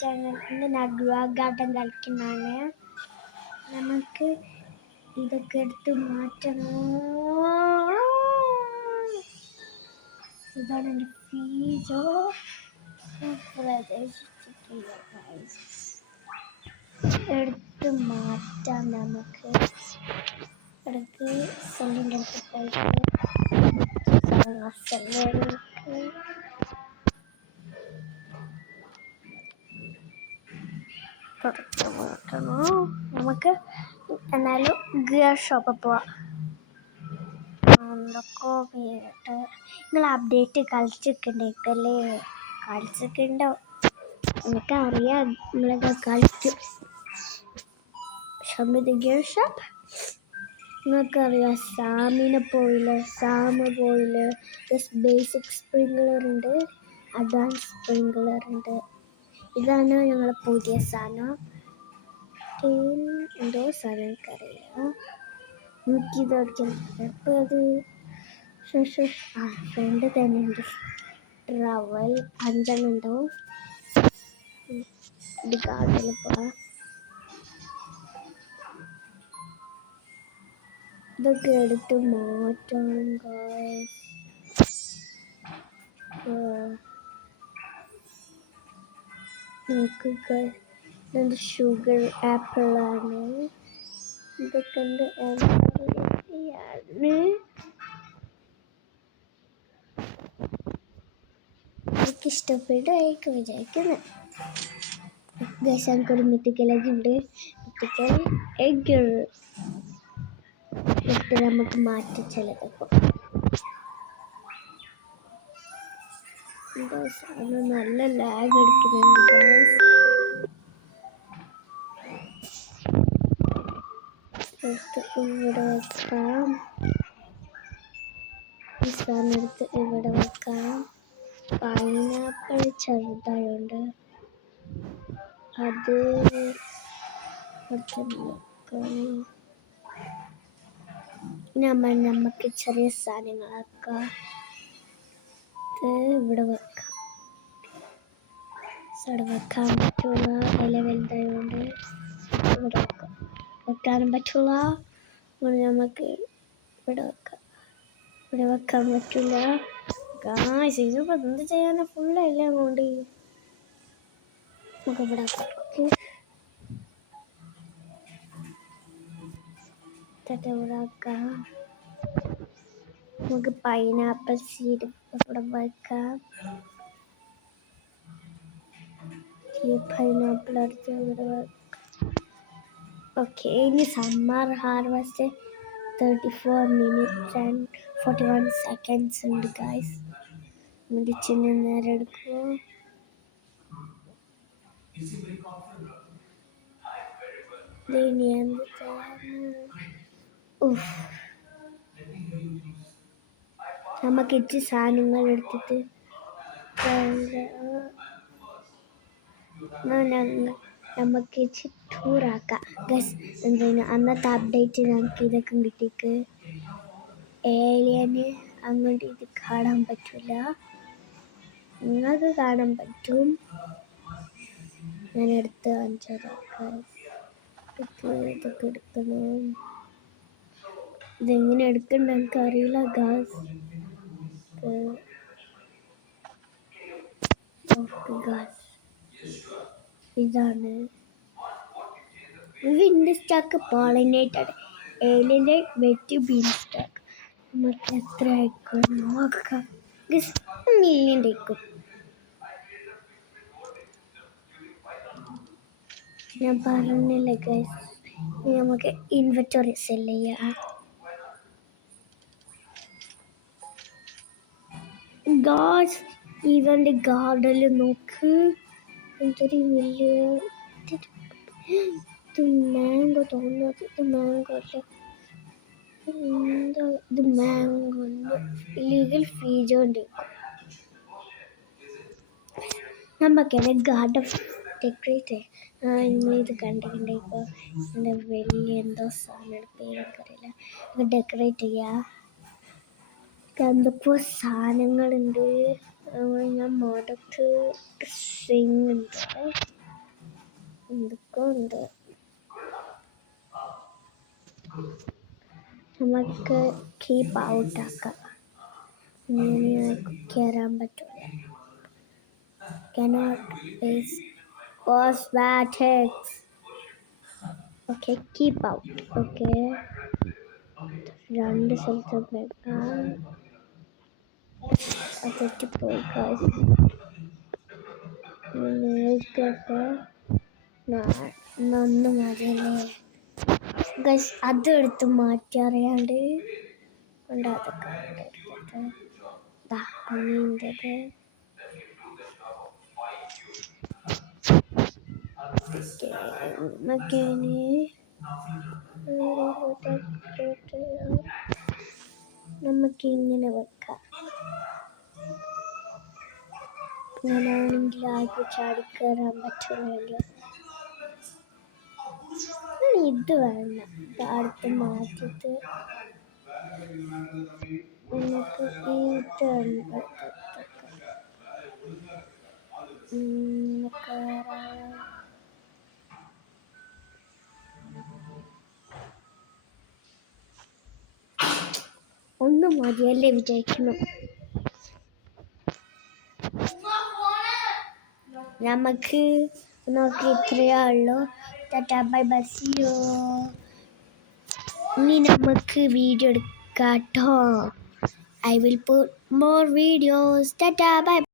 ചാനലിൻ്റെ നടുവാഗാട്ടം കളിക്കുന്നതാണ്. നമുക്ക് ഇതൊക്കെ എടുത്ത് മാറ്റണോ? ഇതാണ് എൻ്റെ ഫീജോ പ്രദർശിച്ചിട്ടില്ല. എടുത്ത് മാറ്റാം. നമുക്ക് എടുത്ത് സെല്ലിൻ്റെ അടുത്ത് പോയിട്ട് സെല്ലേക്ക് പുറത്ത് മാറ്റണോ? നമുക്ക് എന്നാലും ഗിയർ ഷോപ്പിൽ പോവാം. എന്തൊക്കെ പേരിട്ട് നിങ്ങൾ അപ്ഡേറ്റ് കളിച്ചിട്ടുണ്ടേക്കല്ലേ? കളിച്ചിട്ടുണ്ടോ? എനിക്കറിയാം നിങ്ങളൊക്കെ കളിച്ചു. ഷമ്മിത് ഗിയർ ഷോപ്പ് നിങ്ങൾക്കറിയാം. സാമിനെ പോയില്ല, പോയില്ല. ബേസിക് സ്പ്രിംഗ്ലർ ഉണ്ട്, അഡ്വാൻസ് സ്പ്രിംഗ്ലർ ഉണ്ട്. ഇതാണ് ഞങ്ങളെ പുതിയ സാധനം. എന്തോ സാധനം എനിക്കറിയില്ല. എനിക്കിത് അപ്പോൾ അത് ഫ്രണ്ട് തന്നെ ഉണ്ട്. ട്രവൽ 5 ഉണ്ടാവും. ഇത് ഗാർഡിൽ പോവാം. ഇതൊക്കെ എടുത്ത് മാറ്റണം ഗായ്സ്. നോക്കുക, ഇതെന്ത് ഷുഗർ ആപ്പിളാണ്. ഇതൊക്കെ എന്ത് എനിക്കിഷ്ടപ്പെട്ടായിരിക്കും വിചാരിക്കുന്നത്. ഗൈസ് എനിക്കൊരു മിത്തിക്കൽ എഗ് ഉണ്ട്. മിത്തിക്കൽ എഗ് ഇട്ട് നമുക്ക് മാറ്റി ചിലതൊക്കെ. നല്ല ലാഗ് അടിക്കുന്നുണ്ട് ഗൈസ്. ഇവിടെ വെക്കാം. ഈ സ്ഥാനത്ത് ഇവിടെ വെക്കാം. പൈനാപ്പിൾ ചെറുതായുണ്ട്, അത് നമുക്ക് ചെറിയ സാധനങ്ങളാക്കാം. ഇവിടെ വെക്കാം. ഇവിടെ വെക്കാൻ പറ്റുള്ള ഇല വലുതായതുകൊണ്ട് ഇവിടെ വെക്കാനും പറ്റുള്ള. നമുക്ക് ഇവിടെ വെക്കാം. ഇവിടെ വെക്കാൻ പറ്റില്ല. ഗായ്സ് ഇതിപ്പോൾ എന്ത് ചെയ്യാനാ? ഫുള്ള് എല്ലാം കൊണ്ട് നമുക്ക് ഇവിടെ ആക്കാം. നമുക്ക് പൈനാപ്പിൾ സീഡ് ഇവിടെ വെക്കാം. ഈ പൈനാപ്പിൾ എടുത്ത് ഇവിടെ വെക്കാം. ഓക്കെ, ഇനി summer harvest 34 minutes and 41 seconds ഉണ്ട് ഗായ്സ്. ചിന്ന നേരം എടുക്കുമോ? നമുക്ക് ഇച്ചിരി സാധനങ്ങൾ എടുത്തിട്ട് നമുക്ക് ഇച്ചിരി ടൂറാക്കാം ഗസ്. എന്താണ് അന്നത്തെ അപ്ഡേറ്റ് ഞങ്ങൾക്ക് ഇതൊക്കെ കിട്ടിക്ക്. ഏലിയന് അങ്ങോട്ട് ഇത് കാണാൻ പറ്റില്ല, നിങ്ങൾക്ക് കാണാൻ പറ്റും. ഞാൻ എടുത്ത് കാണിച്ചതൊക്കെ ഇതൊക്കെ എടുക്കണം. ഇതെങ്ങനെ എടുക്കണ്ട എനിക്കറിയില്ല ഗാസ്. ഇതാണ് വിൻഡ് സ്റ്റാക്ക് പോളിനേറ്റഡ് ഏലിയൻ്റെ വെറ്റ് ബീൻ സ്റ്റാക്ക്. നമുക്ക് എത്ര ആയിക്കും നോക്കാം. മില്യൻ്റെ ആയിക്കും. ഞാൻ പറഞ്ഞില്ല ഗൈസ്, നമുക്ക് ഇൻവെന്ററി സെല് ചെയ്യാം. ഗായ്സ് ഇവൻ്റെ ഗാർഡനിൽ നോക്ക്, എന്തൊരു വലിയ ഇത് മാംഗോ തോന്നുന്നത്. ഇത് മാംഗോ അല്ല, എന്താ ഇത്? മാംഗോ ലീഗൽ ഫീജോ ഉണ്ട്. നമുക്കത് ഗാർഡൻ ഡെക്കറേറ്റ് ഇത് കണ്ടിട്ടുണ്ട്. ഇപ്പോൾ എൻ്റെ വലിയ എന്തോ സാധനം പേരൊക്കറിയില്ല. ഇത് ഡെക്കറേറ്റ് ചെയ്യുക. എന്തൊക്കെ സാധനങ്ങളുണ്ട്. ഞാൻ മടുത്ത് സിങ്ങുണ്ട്. എന്തൊക്കെ ഉണ്ട്. നമുക്ക് കീപ്പ് ഔട്ട് ആക്കാം. ഇങ്ങനെ കയറാൻ പറ്റില്ല. Cannot face cosmetics. Okay, keep out. Okay. രണ്ട് സ്ഥലത്ത് വെക്കാം. അതെറ്റിപ്പോയി ഗൈസ്. നേരിട്ടൊക്കെ നന്ന് മതിയല്ലേ ഗൈസ്. അതെടുത്ത് മാറ്റി അറിയാണ്ട് കൊണ്ട് അതൊക്കെ എടുത്തിട്ട് പണീൻ്റെത് നമുക്കിങ്ങനെ വെക്കാം. ഞാനാണെങ്കിൽ ആർക്കും ചാടിക്കയറാൻ പറ്റുള്ളൂ. ഇത് വേണ്ട, അടുത്ത് മാറ്റിയിട്ട് നമുക്ക് ഒന്നും മതിയല്ലേ വിചാരിക്കുന്നു. നമുക്ക് നോക്കി ഇത്രയേ ഉള്ളൂ. Tata bye bye, see you. ഇനി നമുക്ക് വീഡിയോ എടുക്കാട്ടോ. I will put more videos. Tata, bye.